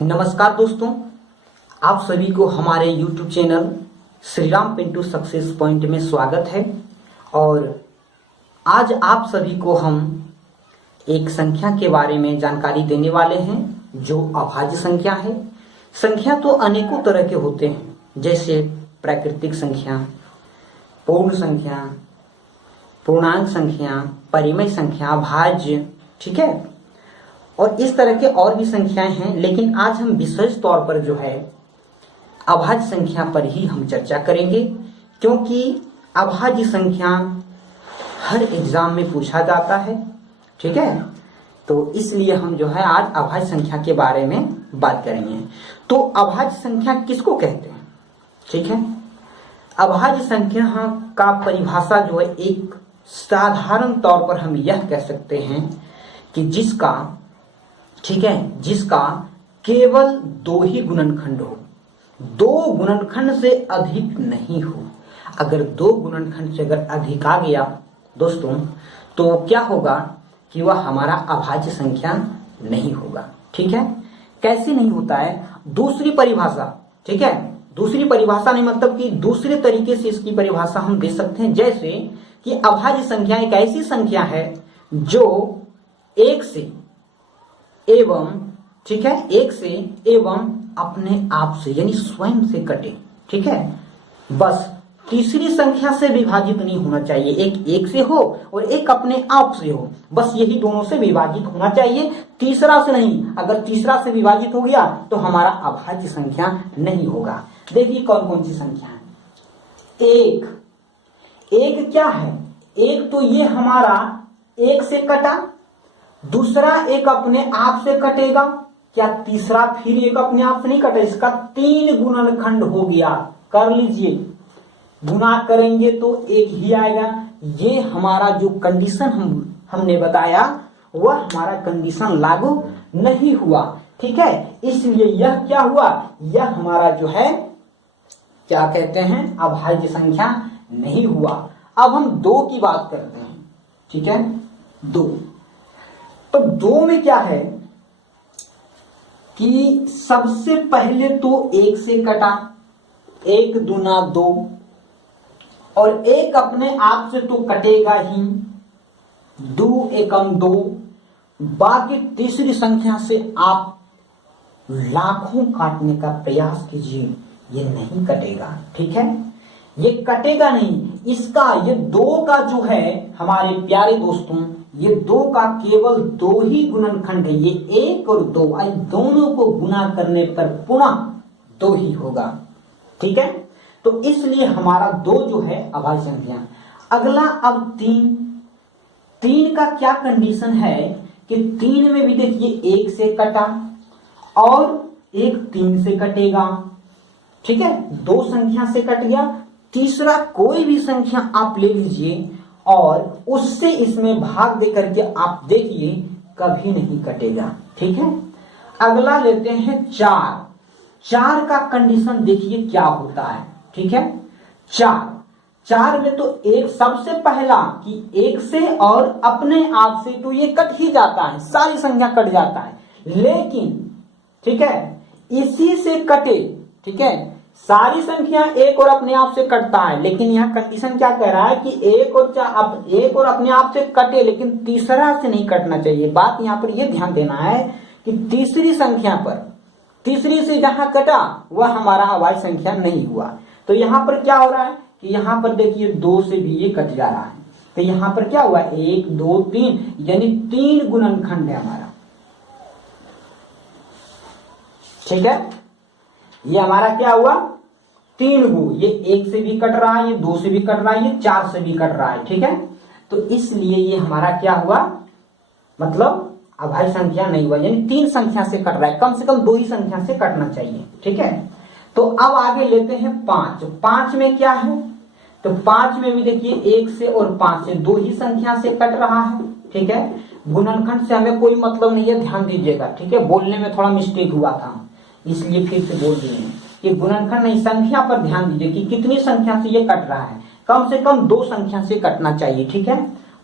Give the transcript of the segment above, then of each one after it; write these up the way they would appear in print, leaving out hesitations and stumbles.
नमस्कार दोस्तों, आप सभी को हमारे YouTube channel Shri Ram Pintu success point में स्वागत है। और आज आप सभी को हम एक संख्या के बारे में जानकारी देने वाले हैं जो अभाज्य संख्या है। संख्या तो अनेकों तरह के होते हैं, जैसे प्राकृतिक संख्या, पूर्ण संख्या, पूर्णांक संख्या, परिमेय संख्या, भाज्य, ठीक है, और इस तरह के और भी संख्याएं हैं। लेकिन आज हम विशेष तौर पर जो है अभाज्य संख्या पर ही हम चर्चा करेंगे, क्योंकि अभाज्य संख्या हर एग्जाम में पूछा जाता है, ठीक है। तो इसलिए हम जो है आज अभाज्य संख्या के बारे में बात करेंगे। तो अभाज्य संख्या किसको कहते हैं, ठीक है। अभाज्य संख्या का परिभाषा जो है एक साधारण तौर पर हम यह कह सकते हैं कि जिसका, ठीक है, जिसका केवल दो ही गुणनखंड हो, दो गुणनखंड से अधिक नहीं हो। अगर दो गुणनखंड से अगर अधिक आ गया दोस्तों, तो क्या होगा कि वह हमारा अभाज्य संख्या नहीं होगा, ठीक है। कैसे नहीं होता है, दूसरी परिभाषा, ठीक है, दूसरी परिभाषा नहीं मतलब कि दूसरे तरीके से इसकी परिभाषा हम दे सकते हैं। जैसे कि अभाज्य संख्या एक ऐसी संख्या है जो एक से एवं, ठीक है, एक से एवं अपने आप से यानी स्वयं से कटे, ठीक है। बस तीसरी संख्या से विभाजित नहीं होना चाहिए, एक से हो और एक अपने आप से हो, बस यही दोनों से विभाजित होना चाहिए, तीसरा से नहीं। अगर तीसरा से विभाजित हो गया तो हमारा अभाज्य संख्या नहीं होगा। देखिए कौन कौन सी संख्या है। एक क्या है, एक तो ये हमारा एक से कटा, दूसरा एक अपने आप से कटेगा, क्या तीसरा फिर एक अपने आप से नहीं कटे, इसका तीन गुणनखंड हो गया। कर लीजिए, गुना करेंगे तो एक ही आएगा। ये हमारा जो कंडीशन हमने बताया वह हमारा कंडीशन लागू नहीं हुआ, ठीक है। इसलिए यह क्या हुआ, यह हमारा जो है क्या कहते हैं अभाज्य संख्या नहीं हुआ। अब हम दो की बात करते हैं, ठीक है। दो, तो दो में क्या है कि सबसे पहले तो एक से कटा, एक दूना दो, और एक अपने आप से तो कटेगा ही, दो एकम दो। बाकी तीसरी संख्या से आप लाखों काटने का प्रयास कीजिए, ये नहीं कटेगा, ठीक है, ये कटेगा नहीं। इसका ये दो का जो है हमारे प्यारे दोस्तों, ये दो का केवल दो ही गुणनखंड है, ये एक और दो, दोनों को गुना करने पर पुनः दो ही होगा, ठीक है। तो इसलिए हमारा दो जो है अभाज्य संख्या। अगला अब तीन का क्या कंडीशन है कि तीन में भी देखिए एक से कटा और एक तीन से कटेगा, ठीक है, दो संख्या से कट गया। तीसरा कोई भी संख्या आप ले लीजिए और उससे इसमें भाग दे करके आप देखिए कभी नहीं कटेगा, ठीक है। अगला लेते हैं चार का कंडीशन देखिए क्या होता है, ठीक है। चार में तो एक सबसे पहला कि एक से और अपने आप से तो ये कट ही जाता है, सारी संख्या कट जाता है। लेकिन ठीक है, इसी से कटे, ठीक है, सारी संख्या एक और अपने आप से कटता है, लेकिन यहाँ कंडीशन क्या कह रहा है कि एक और अपने आप से कटे, लेकिन तीसरा से नहीं कटना चाहिए। बात यहाँ पर यह ध्यान देना है कि तीसरी संख्या पर, तीसरी से जहां कटा वह हमारा अभाज्य संख्या नहीं हुआ। तो यहाँ पर क्या हो रहा है कि यहाँ पर देखिए दो से भी ये कट जा रहा है, तो यहाँ पर क्या हुआ, एक दो तीन, यानी तीन गुणनखंड है हमारा, ठीक है। ये हमारा क्या हुआ, तीन गु, ये एक से भी कट रहा है, ये दो से भी कट रहा है, ये चार से भी कट रहा है, ठीक है। तो इसलिए ये हमारा क्या हुआ, मतलब अभाज्य संख्या नहीं हुआ, यानी तीन संख्या से कट रहा है, कम से कम दो ही संख्या से कटना चाहिए, ठीक है। तो अब आगे लेते हैं पांच में क्या है, तो पांच में भी देखिए एक से और पांच से दो ही संख्या से कट रहा है, ठीक है। गुणनखंड से हमें कोई मतलब नहीं है, ध्यान दीजिएगा, ठीक है। बोलने में थोड़ा मिस्टेक हुआ था, इसलिए फिर से बोल दिए कि गुणनखंड नहीं, संख्या पर ध्यान दीजिए कि कितनी संख्या से ये कट रहा है। कम से कम दो संख्या से कटना चाहिए, ठीक है।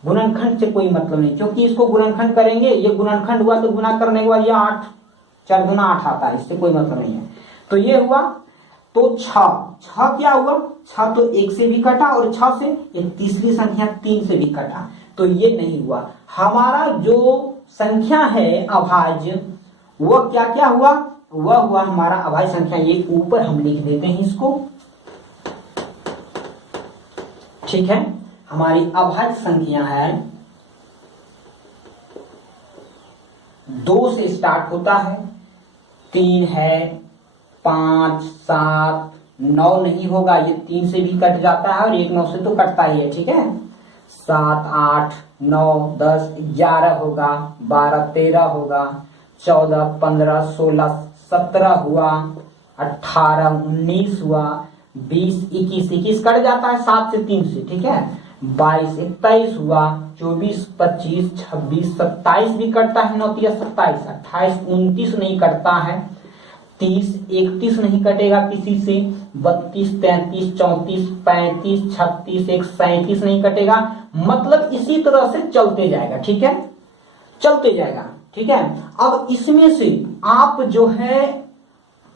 गुणनखंड से कोई मतलब नहीं, क्योंकि इसको गुणनखंड करेंगे, ये गुणनखंड हुआ तो गुना करने के बाद ये 8, 4 दूना 8 आता है, इससे कोई मतलब नहीं है। तो ये हुआ। तो 6 क्या हुआ, 6 तो 1 से भी कटा और 6 से एक तीसरी संख्या 3 से भी कटा, तो ये नहीं हुआ। हमारा जो संख्या है अभाज्य, वह क्या क्या हुआ, वह हुआ हमारा अभाज्य संख्या। ये ऊपर हम लिख देते हैं इसको, ठीक है। हमारी अभाज्य संख्या है 2 से स्टार्ट होता है, 3 है, 5, 7, 9 नहीं होगा, ये 3 से भी कट जाता है और 1 9 से तो कटता ही है, ठीक है। 7, 8, 9, 10, 11 होगा, 12, 13 होगा, 14, 15, 16, 17 हुआ, 18, 19 हुआ, 20, 21 कट जाता है 7 से 3 से, ठीक है। 22, 23 हुआ, 24, 25, 26, 27 भी कटता है, 9 3 27, 28, 29 नहीं कटता है, 30, 31 नहीं कटेगा किसी से, 32, 33, 34, 35, 36, 37 नहीं कटेगा। मतलब इसी तरह से चलते जाएगा, ठीक है, चलते जाएगा, ठीक है। अब इसमें से आप जो है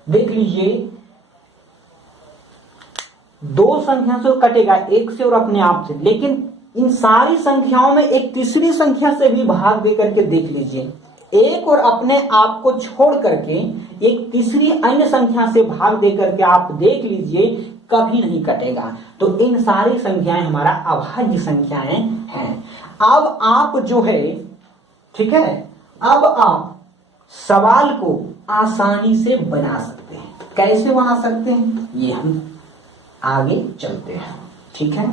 देख लीजिए, 2 संख्या से कटेगा, 1 से और अपने आप से, लेकिन इन सारी संख्याओं में एक तीसरी संख्या से भी भाग दे करके देख लीजिए, 1 और अपने आप को छोड़ करके एक तीसरी अन्य संख्या से भाग दे करके आप देख लीजिए, कभी नहीं कटेगा। तो इन सारी संख्याएं हमारा अभाज्य संख्याएं हैं। अब आप जो है, ठीक है, अब आप सवाल को आसानी से बना सकते हैं। कैसे बना सकते हैं, ये हम आगे चलते हैं, ठीक है।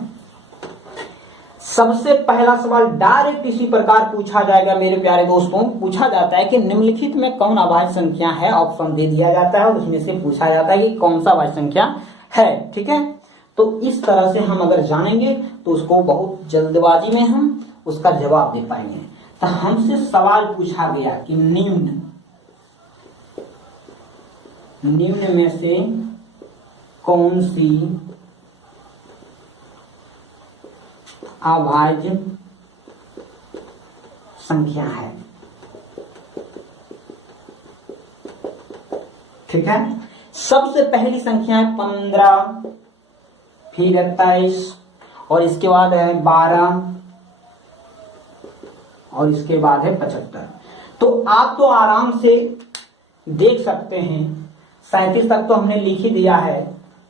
सबसे पहला सवाल डायरेक्ट इसी प्रकार पूछा जाएगा मेरे प्यारे दोस्तों। पूछा जाता है कि निम्नलिखित में कौन अभाज्य संख्या है, ऑप्शन दे दिया जाता है और उसमें से पूछा जाता है कि कौन सा अभाज्य संख्या है, ठीक है। तो इस तरह से हम अगर जानेंगे तो उसको बहुत जल्दबाजी में हम उसका जवाब दे पाएंगे। तो हमसे सवाल पूछा गया कि निम्न में से कौन सी अभाज्य संख्या है, ठीक है। सबसे पहली संख्या है 15, फिर 23 और इसके बाद है 12 और इसके बाद है 75। तो आप तो आराम से देख सकते हैं, 37 तक तो हमने लिख ही दिया है,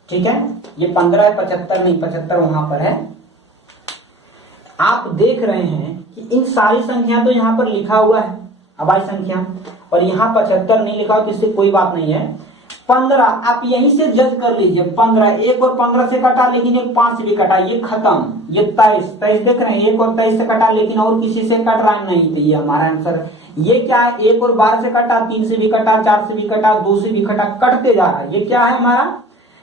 ठीक है। ये 15 है, 75 नहीं, 75 वहां पर है। आप देख रहे हैं कि इन सारी संख्या तो यहाँ पर लिखा हुआ है अभाज्य संख्या, और यहाँ 75 नहीं लिखा हो तो इससे कोई बात नहीं है। 15 आप यहीं से जज कर लीजिए, 15 1 और 15 से कटा, लेकिन एक 5 से भी कटा, ये खत्म। ये 23 देख रहे हैं, 1 और 23 से कटा, लेकिन और किसी से कट रहा नहीं, तो ये हमारा आंसर। ये क्या है, 1 और 12 से कटा, 3 से भी कटा, 4 से भी कटा, 2 से भी कटा, कटते जा रहा है। ये क्या है हमारा,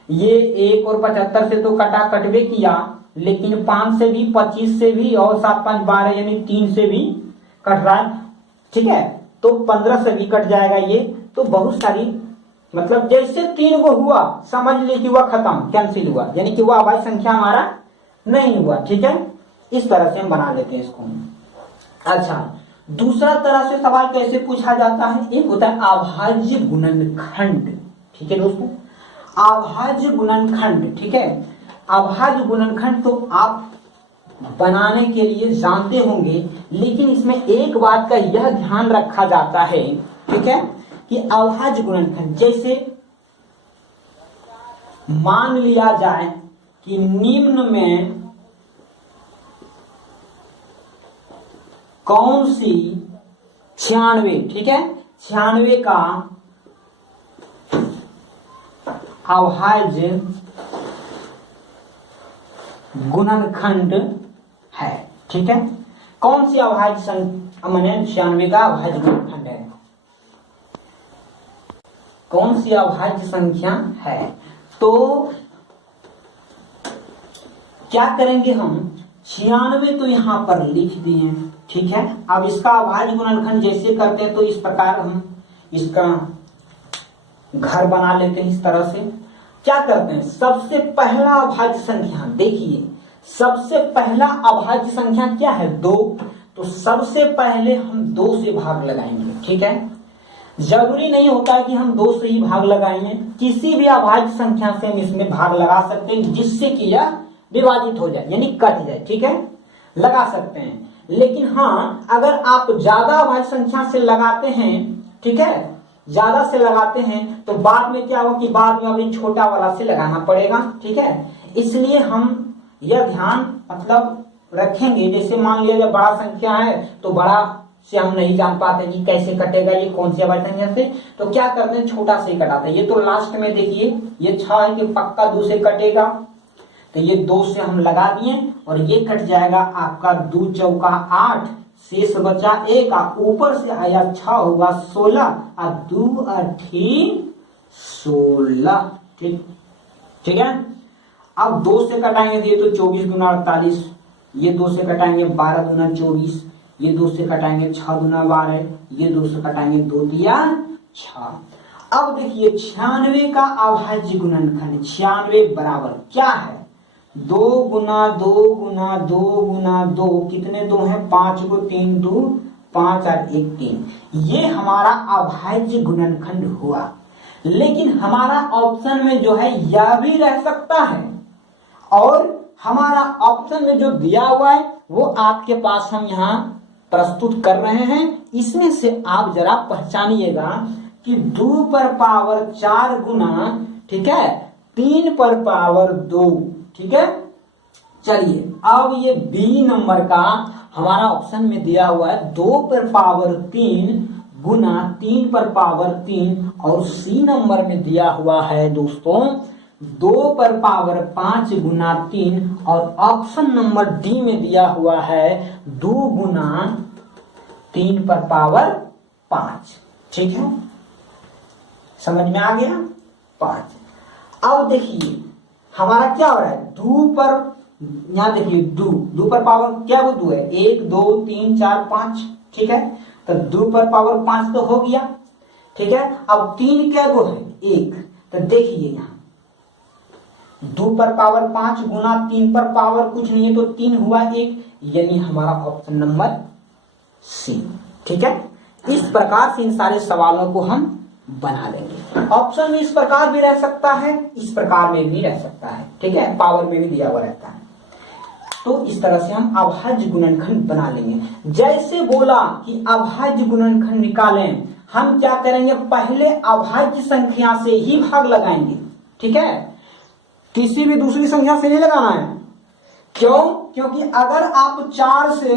ये 1 और 75 से तो कटा, कटवे किया, लेकिन 5 से भी, 25 से भी और 7 5 12 यानी 3 से भी कट रहा है, ठीक है। तो 15 से भी कट जाएगा ये। तो बहुत सारी, मतलब जैसे 3 को हुआ समझ लीजिए कि हुआ खत्म, कैंसिल हुआ, यानी कि वह अभाज्य संख्या हमारा नहीं हुआ, ठीक है। इस तरह से हम बना लेते हैं इसको। अच्छा, दूसरा तरह से सवाल कैसे पूछा जाता है, एक होता है अभाज्य गुणनखंड, ठीक है दोस्तों, अभाज्य गुणनखंड, ठीक है। अभाज्य गुणनखंड तो आप बनाने के लिए जानते होंगे, लेकिन इसमें एक बात का यह ध्यान रखा जाता है, ठीक है, कि अभाज्य गुणनखंड जैसे मान लिया जाए कि निम्न में कौन सी 96, ठीक है, 96 का अभाज्य गुणनखंड है, ठीक है। कौन सी अभाज्य मैंने 96 का अभाज्य गुणनखंड है, कौन सी अभाज्य संख्या है। तो क्या करेंगे हम, 96 तो यहां पर लिख दिए, ठीक है। अब इसका अभाज्य गुणनखंड जैसे करते हैं तो इस प्रकार हम इसका घर बना लेते हैं। इस तरह से क्या करते हैं, सबसे पहला अभाज्य संख्या देखिए, सबसे पहला अभाज्य संख्या क्या है, 2। तो सबसे पहले हम 2 से भाग लगाएंगे, ठीक है। जरूरी नहीं होता कि हम 2 से ही भाग लगाएंगे, किसी भी अभाज्य संख्या से हम इसमें भाग लगा सकते हैं जिससे कि यह विभाजित हो जाए यानी कट जाए। ठीक है, लगा सकते हैं। लेकिन हाँ, अगर आप ज्यादा अभाज्य संख्या से लगाते हैं, ठीक है, ज्यादा से लगाते हैं तो बाद में क्या होगा कि बाद में अभी छोटा वाला से लगाना पड़ेगा। ठीक है, इसलिए हम यह ध्यान मतलब रखेंगे। जैसे मान लिया जब बड़ा संख्या है तो बड़ा से हम नहीं जान पाते कि कैसे कटेगा, ये कौन सी अभाज्य संख्या से, तो क्या करते हैं छोटा से ही कटाते हैं। ये तो लास्ट में देखिए ये 6 है कि पक्का 2 से कटेगा, तो ये 2 से हम लगा दिए और ये कट जाएगा आपका 2 चौका 8, शेष बचा 1, ऊपर से आया 6 होगा 16 और 2 8 16। ठीक है, अब 2 से कटाएंगे तो ये तो 24 गुना 48, ये 2 से कटाएंगे 12 गुना 24, ये 2 से कटाएंगे 6 गुना 12, ये 2 से कटाएंगे 2 तिया 6। अब देखिए 96 का अभाज्य गुणनखंड 96 बराबर क्या है, 2 गुना 2 गुना 2 गुना 2, कितने 2 हैं, 5 को 3 2 5 और 1 3, ये हमारा अभाज्य गुणनखंड हुआ। लेकिन हमारा ऑप्शन में जो है यह भी रह सकता है और हमारा ऑप्शन में जो दिया हुआ है वो आपके पास हम यहाँ प्रस्तुत कर रहे हैं। इसमें से आप जरा पहचानिएगा कि 2 पर पावर 4 गुना, ठीक है, 3 पर पावर 2। ठीक है, चलिए अब ये बी नंबर का हमारा ऑप्शन में दिया हुआ है 2 पर पावर 3 गुना 3 पर पावर 3 और सी नंबर में दिया हुआ है दोस्तों 2 पर पावर 5 गुना 3 और ऑप्शन नंबर डी में दिया हुआ है 2 गुना 3 पर पावर 5। ठीक है, समझ में आ गया 5। अब देखिए हमारा क्या हो रहा है, 2 पर, यहां देखिए 2 पर पावर क्या वो 2 है, 1 2 3 4 5। ठीक है, तो 2 पर पावर 5 तो हो गया। ठीक है, अब 3 क्या वो है 1, तो देखिए यहाँ 2 पर पावर 5 गुना 3 पर पावर कुछ नहीं है तो 3 हुआ 1, यानी हमारा ऑप्शन नंबर सी। ठीक है, इस प्रकार से इन सारे सवालों को हम बना लेंगे। ऑप्शन में इस प्रकार भी रह सकता है, इस प्रकार में भी रह सकता है। ठीक है, पावर में भी दिया हुआ रहता है। तो इस तरह से हम अभाज्य गुणनखंड बना लेंगे। जैसे बोला कि अभाज्य गुणनखंड निकालें, हम क्या करेंगे, पहले अभाज्य संख्या से ही भाग लगाएंगे। ठीक है, किसी भी दूसरी संख्या से नहीं लगाना है। क्यों? क्योंकि अगर आप 4 से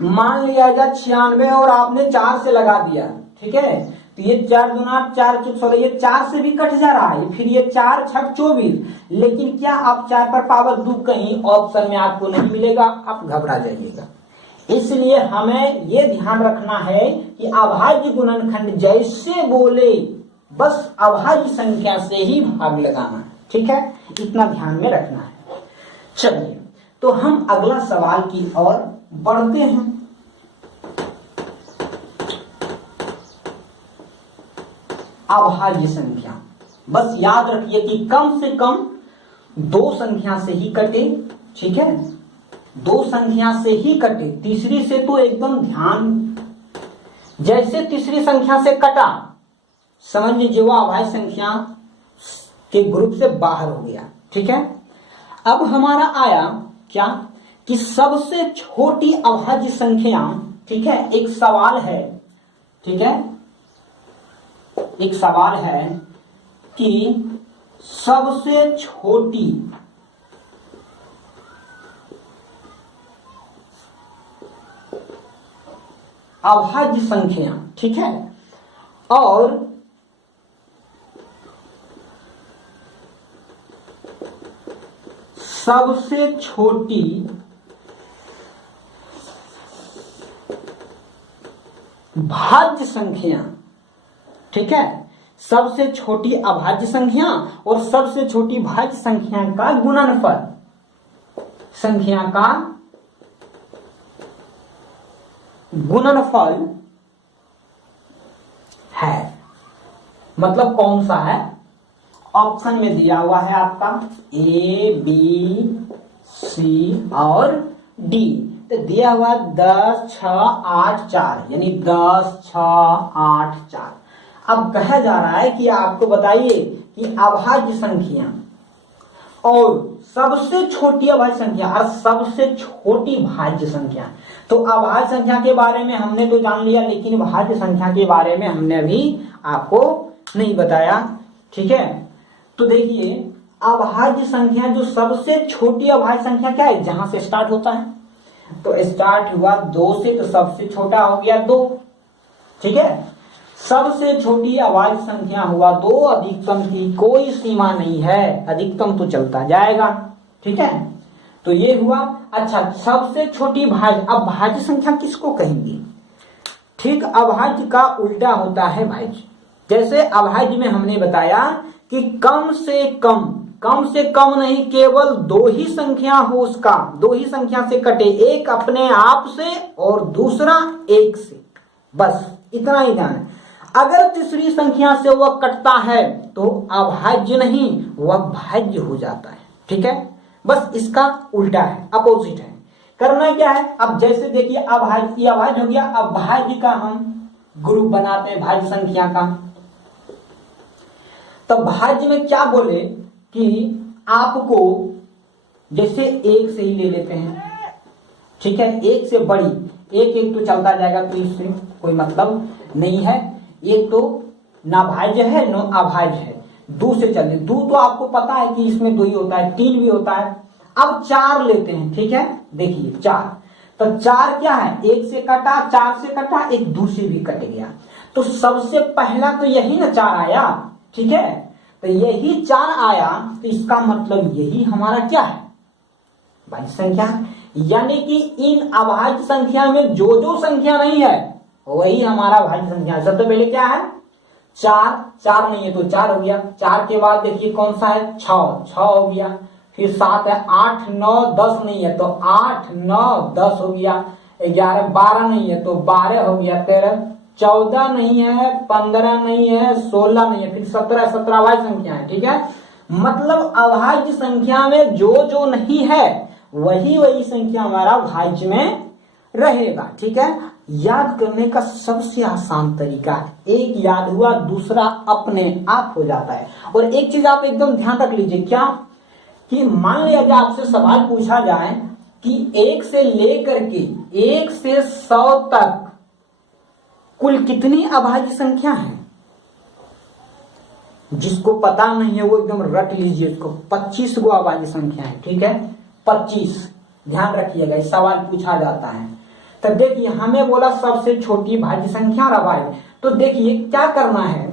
मान लिया जाए 96 और आपने 4 से लगा दिया, ठीक है, तो ये 4 गुना 4 चौक 16, ये 4 से भी कट जा रहा है, फिर ये 4 छक 24। लेकिन क्या आप 4 पर पावर 2 कहीं ऑप्शन में आपको नहीं मिलेगा, आप घबरा जाइएगा। इसलिए हमें ये ध्यान रखना है कि अभाज्य गुणनखंड जैसे बोले बस अभाज्य संख्या से ही भाग लगाना। ठीक है, इतना ध्यान में रखना है। चलिए तो हम अगला सवाल की ओर बढ़ते हैं। अभाज्य संख्या, बस याद रखिए कि कम से कम 2 संख्या से ही कटे। ठीक है, 2 संख्या से ही कटे, तीसरी से तो एकदम ध्यान, जैसे तीसरी संख्या से कटा समझ लीजिए वो अभाज्य संख्या के ग्रुप से बाहर हो गया। ठीक है, अब हमारा आया क्या कि सबसे छोटी अभाज्य संख्या। ठीक है, एक सवाल है, ठीक है, एक सवाल है कि सबसे छोटी अभाज्य संख्या, ठीक है, और सबसे छोटी भाज्य संख्या। ठीक है, सबसे छोटी अभाज्य संख्या और सबसे छोटी भाज्य संख्या का गुणनफल, संख्या का गुणनफल है, मतलब कौन सा है, ऑप्शन में दिया हुआ है आपका A B C और D। तो दिया हुआ 10, 6, 8, 4 यानी 10, 6, 8, 4। अब कहा जा रहा है कि आपको बताइए कि अभाज्य संख्या और सबसे छोटी अभाज्य संख्या और सबसे छोटी भाज्य संख्या। तो अभाज्य संख्या के बारे में हमने तो जान लिया, लेकिन भाज्य संख्या के बारे में हमने अभी आपको नहीं बताया। ठीक है, तो देखिए अभाज्य संख्या जो सबसे छोटी अभाज्य संख्या क्या है, जहां से स्टार्ट होता है, तो स्टार्ट हुआ 2 से, तो सबसे छोटा हो गया 2। ठीक है, सबसे छोटी अभाज्य संख्या हुआ 2, अधिकतम की कोई सीमा नहीं है, अधिकतम तो चलता जाएगा। ठीक है, तो ये हुआ। अच्छा, सबसे छोटी भाज्य, अब भाज्य संख्या किसको कहेंगे? ठीक, अभाज्य का उल्टा होता है भाज्य। जैसे अभाज्य में हमने बताया कि कम से कम नहीं, केवल 2 ही संख्या हो, उसका 2 ही संख्या से कटे, एक अपने आप से और दूसरा 1 से, बस इतना ही ध्यान है। अगर तीसरी संख्या से वह कटता है तो अभाज्य नहीं, वह भाज्य हो जाता है। ठीक है, बस इसका उल्टा है, अपोजिट है। करना क्या है, अब जैसे देखिए अभाज्य, अभाज्य हो गया, अब भाज्य का हम ग्रुप बनाते हैं, भाज्य संख्या का। तो भाज्य में क्या बोले कि आपको जैसे 1 से ही ले लेते हैं। ठीक है, 1 से बड़ी, एक तो चलता जाएगा, तो इससे कोई मतलब नहीं है। एक तो ना भाज्य है ना अभाज्य है, 2 से चलते, 2 तो आपको पता है कि इसमें 2 ही होता है, 3 भी होता है। अब 4 लेते हैं। ठीक है, देखिए 4, तो 4 क्या है, 1 से कटा, 4 से कटा, एक 2 से भी कट गया, तो सबसे पहला तो यही ना 4 आया। ठीक है, तो यही 4 आया, तो इसका मतलब यही हमारा क्या है, भाज्य संख्या। यानी कि इन अभाज्य संख्या में जो संख्या नहीं है वही हमारा भाज्य संख्या है। सबसे पहले क्या है, 4 नहीं है तो 4 हो गया। 4 के बाद देखिए कौन सा है, 6 हो गया। फिर 7 है, 8, 9, 10 नहीं है तो 8, 9, 10 हो गया। 11, 12 नहीं है तो 12 हो गया। 13, 14 नहीं है, 15 नहीं है, 16 नहीं है, फिर 17 अभाज्य संख्या है। ठीक है, मतलब अभाज्य संख्या में जो नहीं है वही संख्या हमारा भाज्य में रहेगा। ठीक है, याद करने का सबसे आसान तरीका है, एक याद हुआ दूसरा अपने आप हो जाता है। और एक चीज आप एकदम ध्यान रख लीजिए, क्या कि मान लिया जाए आपसे सवाल पूछा जाए कि 1 से लेकर के 1 से 100 तक कुल कितनी अभाज्य संख्या है, जिसको पता नहीं है वो एकदम रट लीजिए, उसको 25 गो अभाज्य संख्या है। ठीक है, 25, ध्यान रखिएगा, इस सवाल पूछा जाता है। तो देखिए हमें बोला सबसे छोटी भाज्य संख्या और अभाज्य, तो देखिए क्या करना है,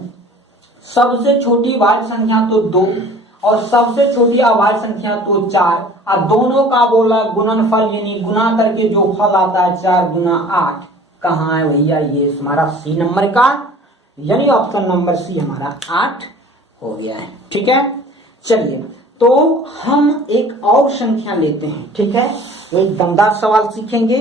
सबसे छोटी भाज्य संख्या तो 2 और सबसे छोटी अभाज्य संख्या तो 4, और दोनों का बोला गुणनफल यानी गुना करके जो फल आता है 4 गुना 8, कहाँ है भैया, ये हमारा सी नंबर का, यानी ऑप्शन नंबर सी हमारा 8 हो गया है। ठीक है, चलिए तो हम एक और संख्या लेते हैं। ठीक है, एक दमदार सवाल सीखेंगे।